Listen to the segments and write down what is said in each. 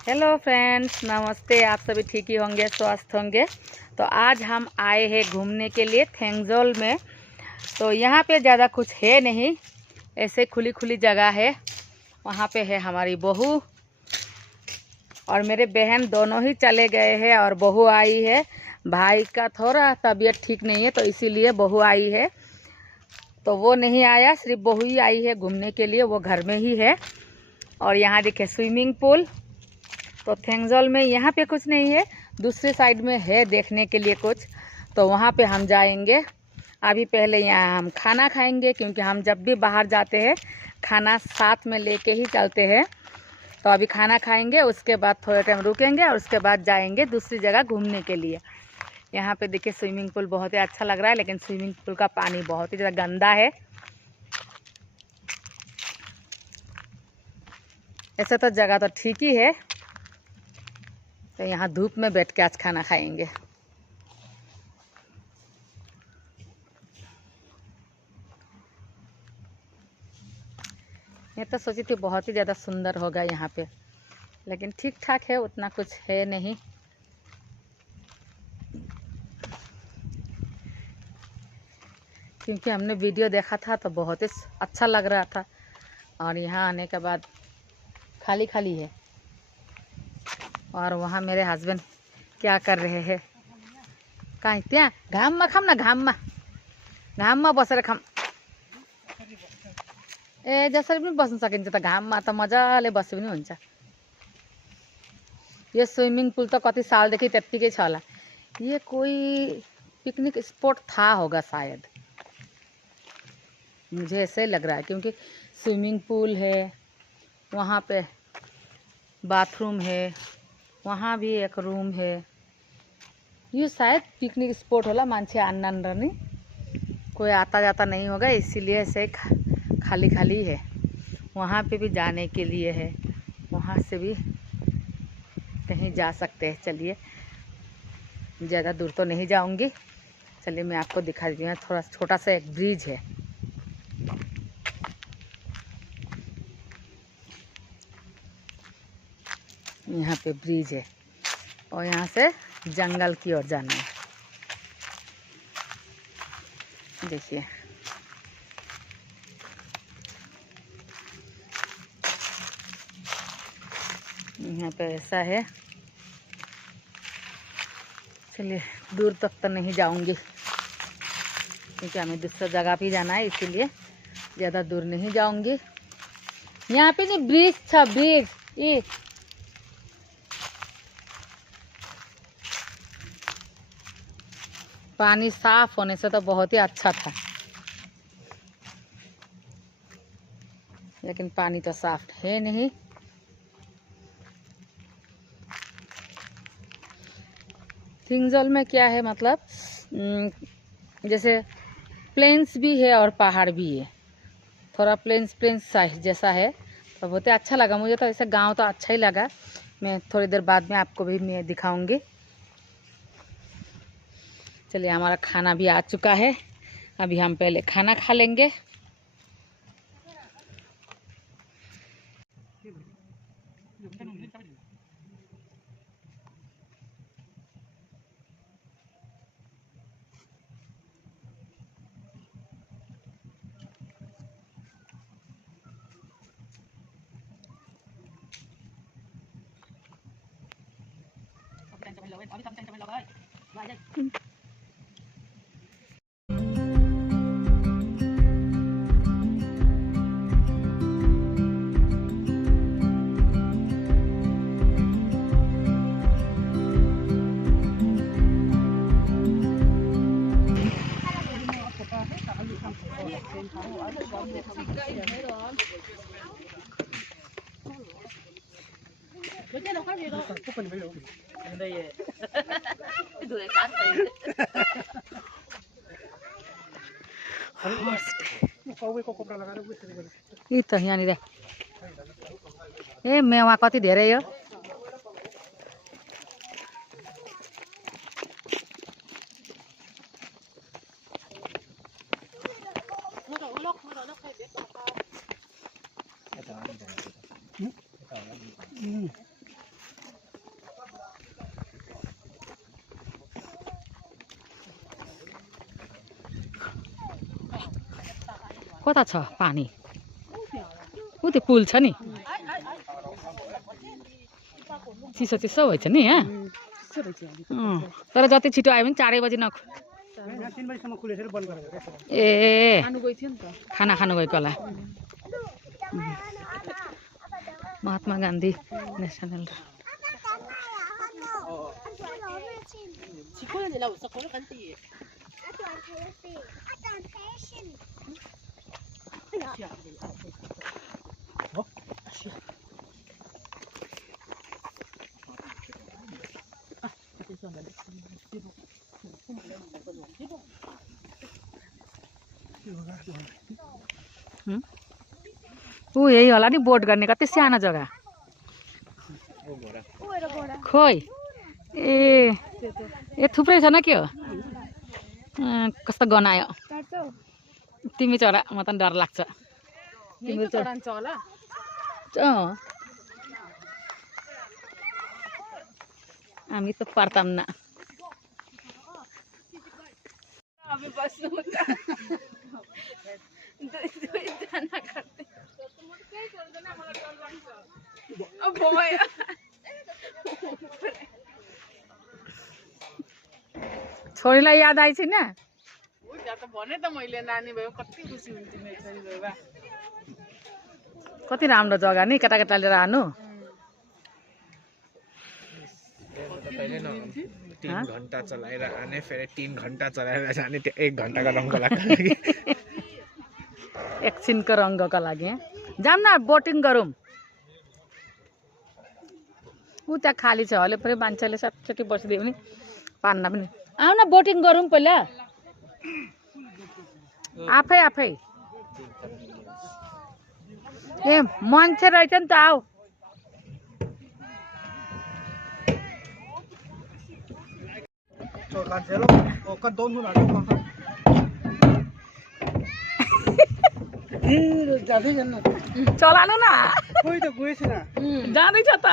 Hello friends, नमस्ते। आप सभी ठीक ही होंगे, स्वस्थ होंगे। तो आज हम आए हैं घूमने के लिए थेंगजोल में। तो यहाँ पे ज़्यादा कुछ है नहीं, ऐसे खुली खुली जगह है। वहाँ पे है हमारी बहू और मेरे बहन, दोनों ही चले गए हैं और बहू आई है। भाई का थोड़ा तबीयत ठीक नहीं है तो इसीलिए बहू आई है। तो वो नहीं आया, सिर्फ बहू ही आई है घूमने के लिए, वो घर में ही है। और यहाँ देखिए स्विमिंग पूल। तो थेंगजोल में यहाँ पे कुछ नहीं है, दूसरे साइड में है देखने के लिए कुछ, तो वहाँ पे हम जाएंगे। अभी पहले यहाँ हम खाना खाएंगे, क्योंकि हम जब भी बाहर जाते हैं खाना साथ में लेके ही चलते हैं। तो अभी खाना खाएंगे, उसके बाद थोड़ा टाइम रुकेंगे और उसके बाद जाएंगे दूसरी जगह घूमने के लिए। यहाँ पे देखिए स्विमिंग पूल बहुत ही अच्छा लग रहा है, लेकिन स्विमिंग पूल का पानी बहुत ही ज़्यादा गंदा है। ऐसे तो जगह तो ठीक ही है। तो यहाँ धूप में बैठ के आज खाना खाएंगे। मैं तो सोची थी बहुत ही ज़्यादा सुंदर होगा यहाँ पे, लेकिन ठीक ठाक है, उतना कुछ है नहीं। क्योंकि हमने वीडियो देखा था तो बहुत ही अच्छा लग रहा था, और यहाँ आने के बाद खाली खाली है। और वहाँ मेरे हस्बैंड क्या कर रहे हैं, कहाँ त्या घाम में खाम न, घाम में बसेर खाम। ए जसरी पनि बस्न सकिन्छ त, घाममा त मजाले बसे पनि हुन्छ। यो स्विमिंग पूल तो कति सालदेखि त्यत्तिकै छ होला। ये कोई पिकनिक स्पॉट था होगा शायद, मुझे ऐसे ही लग रहा है। क्योंकि स्विमिंग पूल है, वहाँ पे बाथरूम है, वहाँ भी एक रूम है। ये शायद पिकनिक स्पॉट होला, मान्छे आन्न रहने, कोई आता जाता नहीं होगा, इसीलिए ऐसे खाली खाली है। वहाँ पे भी जाने के लिए है, वहाँ से भी कहीं जा सकते हैं। चलिए, ज़्यादा दूर तो नहीं जाऊंगी। चलिए मैं आपको दिखा देती हूँ। थोड़ा छोटा सा एक ब्रिज है, यहाँ पे ब्रिज है, और यहाँ से जंगल की ओर जाना है। देखिए यहाँ पे ऐसा है। चलिए, दूर तक तो नहीं जाऊंगी, क्योंकि हमें दूसरा जगह पे जाना है, इसीलिए ज़्यादा दूर नहीं जाऊंगी। यहाँ पे नहीं ब्रिज था, ब्रिज ये पानी साफ होने से तो बहुत ही अच्छा था, लेकिन पानी तो साफ है नहीं। थेंगजोल में क्या है, मतलब जैसे प्लेन्स भी है और पहाड़ भी है। थोड़ा प्लेन्स साइज जैसा है, तो बहुत ही अच्छा लगा मुझे। तो ऐसे गांव तो अच्छा ही लगा। मैं थोड़ी देर बाद में आपको भी मैं दिखाऊंगी। चलिए, हमारा खाना भी आ चुका है, अभी हम पहले खाना खा लेंगे। यी त यहाँनिर ए मेवा कति धेरै हो। कता छ पानी ऊ त्यो पुल छ नि चिसो चिसो भएछ नि यहाँ तर जति छिटो आयो भने 4 बजी ए खाना खानु गएको होला महात्मा गान्धी नेसनल ऊ यही होला नि बोट गर्ने कति सानो जग्गा खोइ ए थुप्रै छ न के हो कस्तो गनायो तिमी चरा म त डर लाग्छ तिमी चरा हामी त पार्ताम न छोरीलाई याद आइ छैन कति राम्रो जग्गा नि केटाकेटा लिएर आनु 3 घण्टा चलाएर आने फेरि 3 घण्टा चलाएर जाने त्यो 1 घण्टाको रङको लागि एकछिनको रङ्गको लागि जाऊँ न बोटिङ गरौँ ऊ त्यहाँ खाली छ हले पनि मान्छेले सटसटी बसिदियो भने पान्न पनि आऊ न बोटिङ गरौँ पहिला आफै ए मान्छे रहेछ नि त आऊ चलानु न जाँदैछ त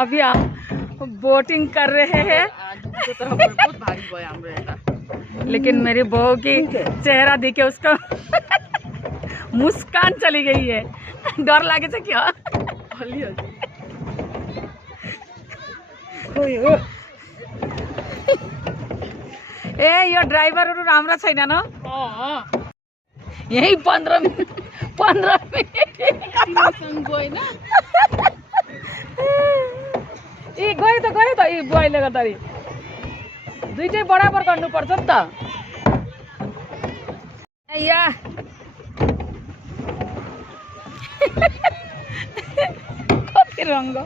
अभी हम बोटिंग कर रहे हैं बहुत भारी भयो हाम्रो यता लेकिन मेरी बहू की चेहरा देखे उसका मुस्कान चली गई है डर लागे छ क्या ए यो ड्राइभरहरु राम्रो छैन न यही 15 मिनेट गएन ए गयो त ए बुवाइले गर्दाखेरि दुईटै बराबर गर्नुपर्छ नि त या कति रङ्ग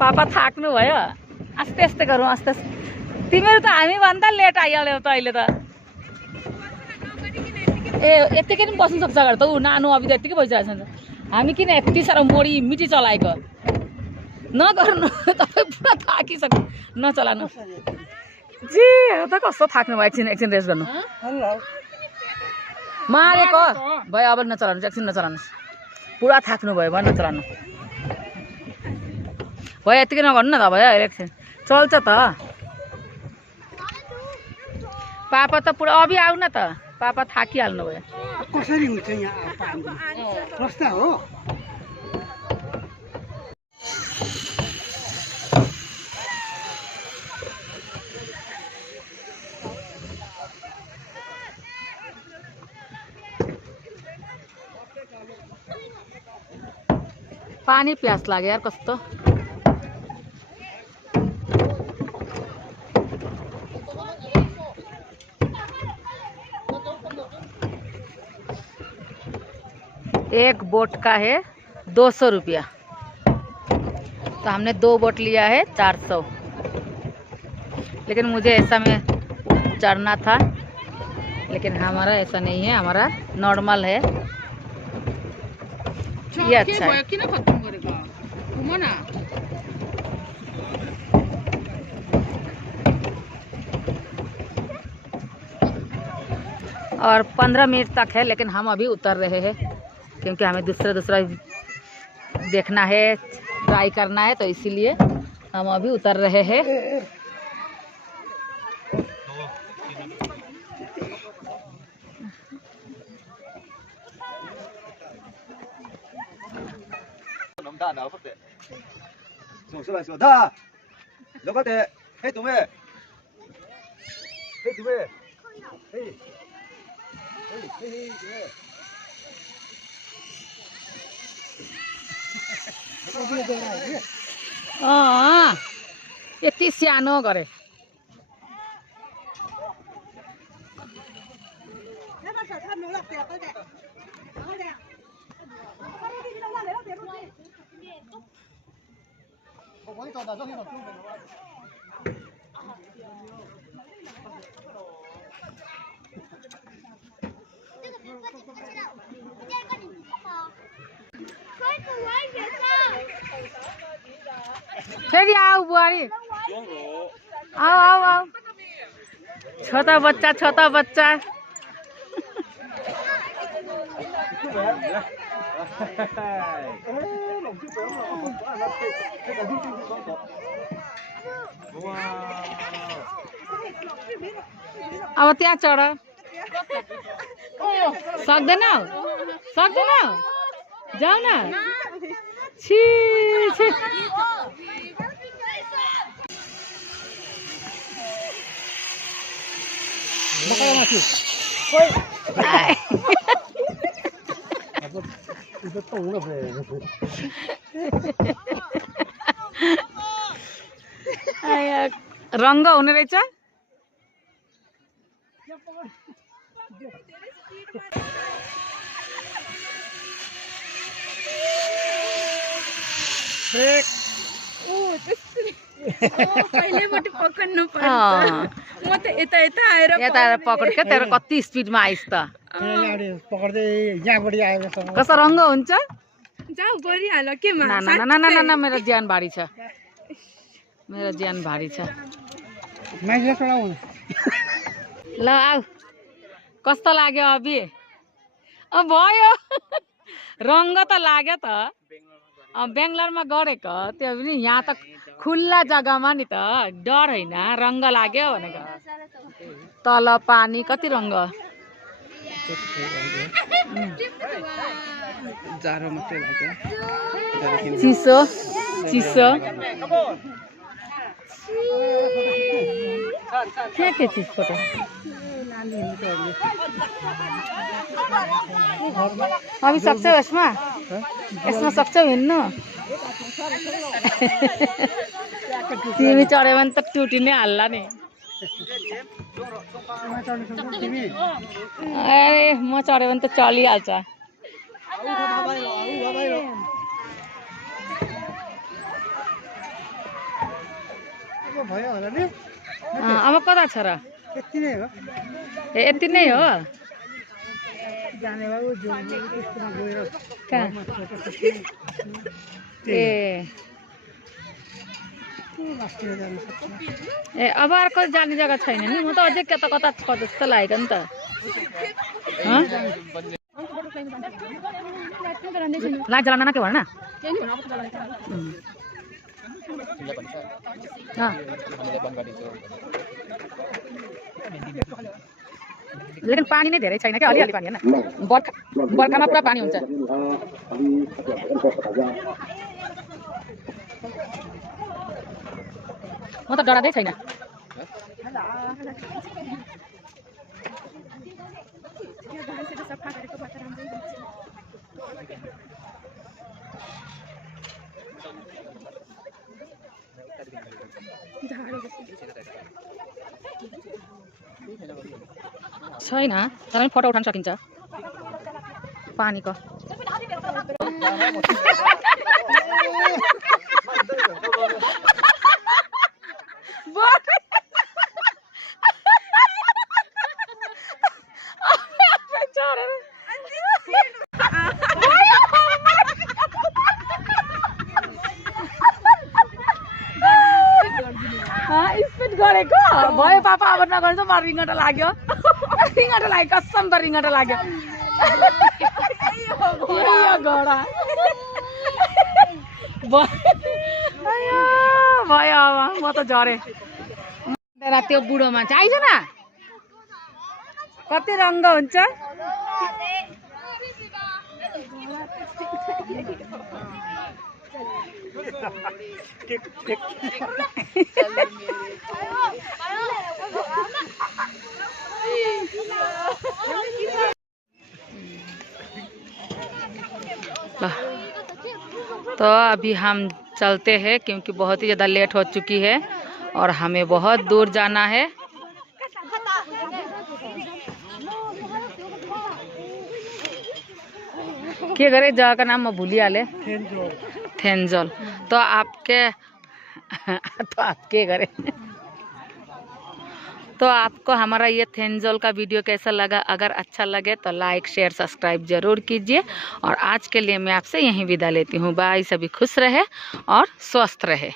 पापा थाक्नु भयो आस्ते आस्ते गरौँ आस्ते तिमीहरू त हामी भन्दा लेट आइहाल्यो त अहिले त ए यत्तिकै पनि बस्नु सक्छ घर त ऊ नानु अभि त यत्तिकै बसिरहेको छ हामी किन यति साह्रो मोडी मिटी चलाएको नगर्नु तपाईँ पुरा थाकिसक्नु नचलानु जे हो त कस्तो थाक्नु भयो एकछिन रेस्ट गर्नु मारेको भयो अब नचलाउनु एकछिन नचलाउनुहोस् पुरा थाक्नु भयो भयो नचलाउनु भयो यत्तिकै नगर्नु न त भयो एकछिन चल्छ त पापा त पुरा अभि आऊ न त पापा थाकिहाल्नु भयो कसरी हुन्छ यहाँ पानी रस्ता हो पानी प्यास लाग्यो यार कस्तो एक बोट का है 200 रुपया तो हमने 2 बोट लिया है 400 लेकिन मुझे ऐसा में चढ़ना था लेकिन हमारा ऐसा नहीं है हमारा नॉर्मल है ये अच्छा है और 15 मिनट तक है लेकिन हम अभी उतर रहे हैं क्योंकि हमें दूसरा देखना है, ट्राई करना है, तो इसीलिए हम अभी उतर रहे हैं। यति सानो गरे फेरि आऊ बुहारी, आओ आओ आओ, छोटा बच्चा अब त्यहाँ चढ सक्दैन जाऊ न। छी रंग हुने रहेछ। पहिलेबाट पकड्नु पर्छ। म त यता आएर पकड के तेरो कति स्पिडमा आइस त पकड्दै यहाँबाट आएको कस्तो रंग हुन्छ। जाऊ गरिहाल के मा ना मेरो ज्यान भारी छ, मान्छे चढाउ ल आऊ कस्तो लाग्यो अभी? भयो रंग त लाग्यो त। बेंगलोरमा गरेको त्यो पनि यहाँ त खुल्ला जग्गामा नि त डर होइन, रंग लाग्यो भनेको। तल पानी कति रंग, जाडो मात्रै लाग्यो, चिसो के चिज फोटो अभी सक्छौ यसमा सक्छौ हिँड्नु? तिमी चढ्यो भने त टुटिनै हाल्ला नि। अरे म चढ्यो भने त चलिहाल्छ। अब कता छ र? यति नै हो। ए अब अर्को जाने जग्गा छैन नि? म त अझै कता छ जस्तो लागेको नि त। लाइट जलाउन न के भन न। लेकिन पानी नै धेरै छैन क्या, अलिअलि पानी होइन। बर्खामा पुरा पानी हुन्छ। म त डरादै छैन। छैन तर पनि फोटो उठाउन सकिन्छ पानीको। स्पिड गरेको भयो पापा, अब नगर्नु म रिङ्गटा लाग्यो। कसम त रिङ्गटा लाग्यो। घोड़ा भयो अब म त झरेँ त्यो बुढो मान्छे आइज न कति रङ्ग हुन्छ तो अभी हम चलते हैं क्योंकि बहुत ही ज़्यादा लेट हो चुकी है और हमें बहुत दूर जाना है। के करे जगह का नाम मैं भूली आले थेंजोल। तो आपके तो आपके करे तो आपको हमारा ये थेंजोल का वीडियो कैसा लगा? अगर अच्छा लगे तो लाइक शेयर सब्सक्राइब जरूर कीजिए और आज के लिए मैं आपसे यहीं विदा लेती हूँ। बाय। सभी खुश रहे और स्वस्थ रहे।